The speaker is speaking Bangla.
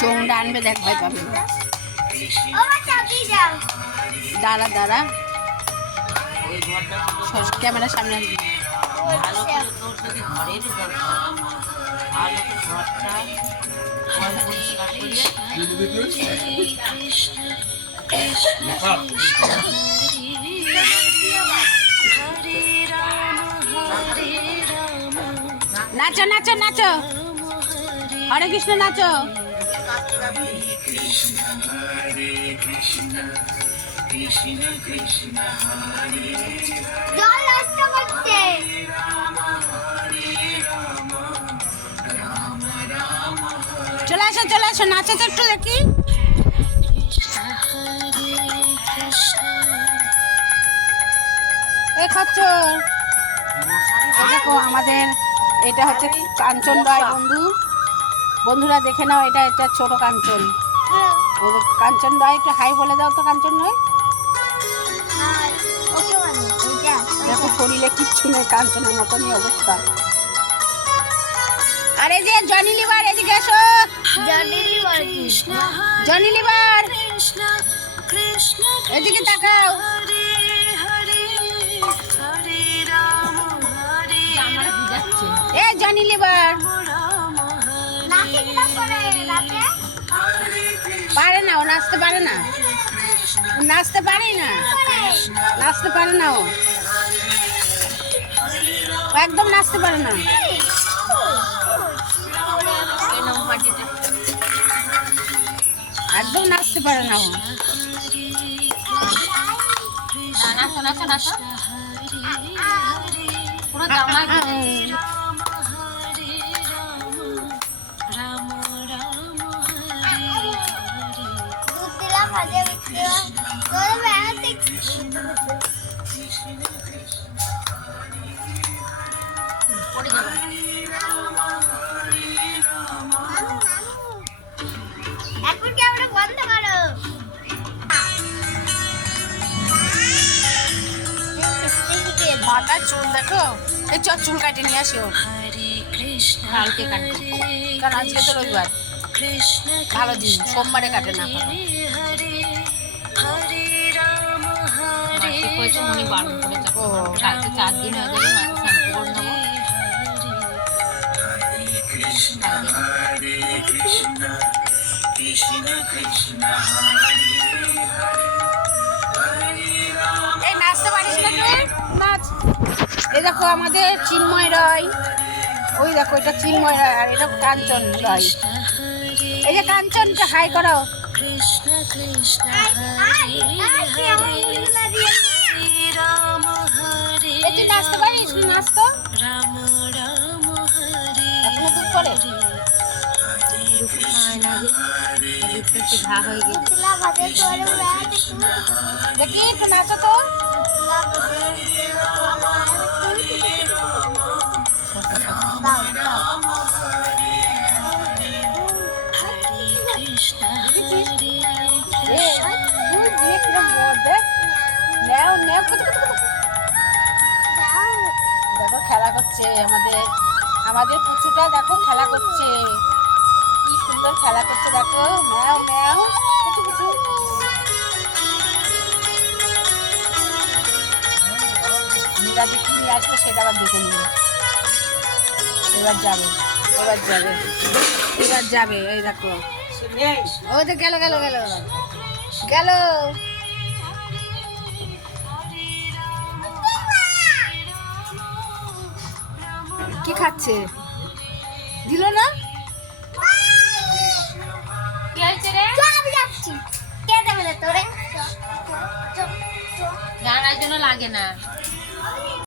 চৌমুন্ডা আনবে, দেখ ভাই পাবে। দাঁড়া দাঁড়া, ক্যামেরার সামনে আসবি। নাচো নাচো নাচো, হরে কৃষ্ণ নাচো। চলে আসো চলে আসো, নাচো তো একটু দেখি। দেখো আমাদের এটা হচ্ছে কাঞ্চন রায় বন্ধুরা দেখে নাও, এটা ছোট কাঞ্চন। কাঞ্চন রায় একটু হাই বলে দাও তো। কাঞ্চন রায় দেখো শরীরে কিচ্ছু নেই, কাঞ্চনের মতনই অবস্থা। আরে যে জনি লিভার, এদিকে এসো। জনি লিভার এদিকে তাকাও। এ জনি লিভার পারে না, ও নাচতে পারে না, নাচতে পারে না, নাচতে পারে না, ও একদম নাচতে পারে না। একদম নাচতে পারে না, ও নাচো নাচো নাচো পুরো জামা। এখন ক্যামেরা বন্ধ করো। মাথার চুল দেখো, এই চুল কাটে নিয়ে আসো কালকে কাটবে, কারণ আজকে তো রবিবার, ভালো দিন, সোমবারে কাটে না। মনে বারণ করে কালকে 4 দিন হয়ে যাবে, শ্যাম্পু করে নেবো। এই নাচতে পারিস না তুই, নাচ। এই দেখো আমাদের চিন্ময় রায়, ওই দেখো এটা চিন্ময় রায়, আর এটা কাঞ্চন রায়। এই যে কাঞ্চনটা হাই করো। তুই নাচতে পারিস, নাচতো করে ঘা হয়ে গেছে। দেখি একটু নাচো তো। দেখো খেলা করছে আমাদের পুচুটা, দেখো খেলা করছে, কি সুন্দর খেলা করছে দেখো। ম্যাও ম্যাও মিরাজি কি নিয়ে আসবে সেটা আবার দেখে নিবে। এবার যাবে এই দেখো, ও তো গেল গেল গেল গেল। কি খাচ্ছে, দিল না? কি হয়েছে রে? কে দেবে তোরে? গানার জন্য লাগে না।